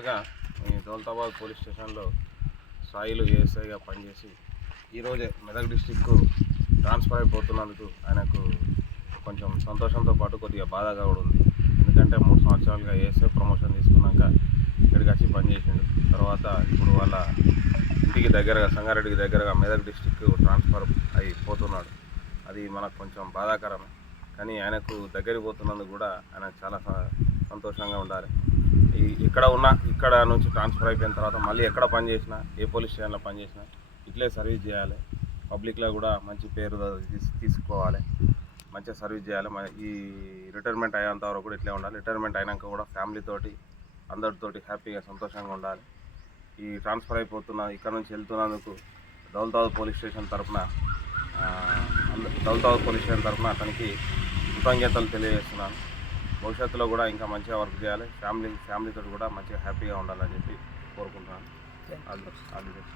ఈ దౌలతాబాద్ పోలీస్ స్టేషన్లో సాయిలు ఏఎస్ఐగా పనిచేసి ఈరోజే మెదక్ డిస్టిక్కు ట్రాన్స్ఫర్ అయిపోతున్నందుకు ఆయనకు కొంచెం సంతోషంతో పాటు కొద్దిగా బాధగా కూడా ఉంది. ఎందుకంటే 3 సంవత్సరాలుగా ఏఎస్ఐ ప్రమోషన్ తీసుకున్నాక ఇక్కడికి వచ్చి పనిచేసిండు. తర్వాత ఇప్పుడు వాళ్ళ ఇంటికి దగ్గరగా సంగారెడ్డికి దగ్గరగా మెదక్ డిస్టిక్ ట్రాన్స్ఫర్ అయిపోతున్నాడు. అది మనకు కొంచెం బాధాకరమే. కానీ ఆయనకు దగ్గరికి పోతున్నందుకు కూడా ఆయన చాలా సంతోషంగా ఉండాలి. ఇక్కడ నుంచి ట్రాన్స్ఫర్ అయిపోయిన తర్వాత మళ్ళీ ఎక్కడ పనిచేసినా, ఏ పోలీస్ స్టేషన్లో పనిచేసినా ఇట్లే సర్వీస్ చేయాలి. పబ్లిక్లో కూడా మంచి పేరు తీసుకోవాలి, మంచిగా సర్వీస్ చేయాలి. ఈ రిటైర్మెంట్ అయ్యేంత వరకు కూడా ఇట్లే ఉండాలి. రిటైర్మెంట్ అయినాక కూడా ఫ్యామిలీతోటి అందరితోటి హ్యాపీగా సంతోషంగా ఉండాలి. ఈ ట్రాన్స్ఫర్ ఇక్కడ నుంచి వెళ్తున్నందుకు దౌలతాబాద్ పోలీస్ స్టేషన్ తరఫున అతనికి కృతజ్ఞతలు తెలియజేస్తున్నాను. భవిష్యత్తులో కూడా ఇంకా మంచిగా వర్క్ చేయాలి, ఫ్యామిలీతో కూడా మంచిగా హ్యాపీగా ఉండాలని చెప్పి కోరుకుంటున్నాను. All the best.